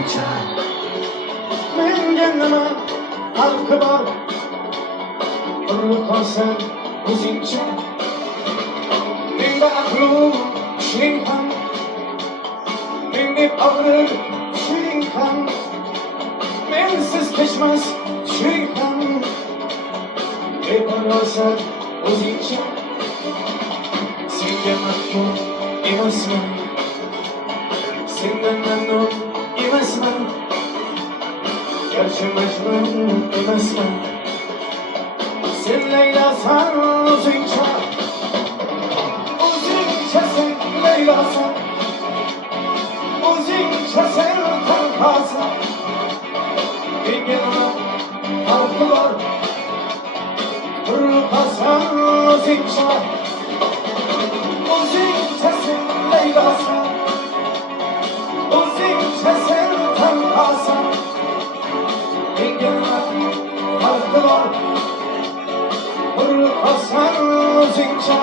o'zingcha menga nima farqi bor turib qolsan o'zingcha menda aqlim shuning ham menga og'rir shuning ham mensiz kechmas shuning ham beparvosan o'zingcha senga mahkum emasman sendan mamnun emasman garchi majnun emasman sen laylasan o'zingcha o'zingcha sen laylasan o'zingcha sen tanhosan menga nima farqi bor turib qolsan o'zingcha o'zingcha sen laylasan o'zingcha sen tanhosan menga nima farqi bor turib qolsan o'zingcha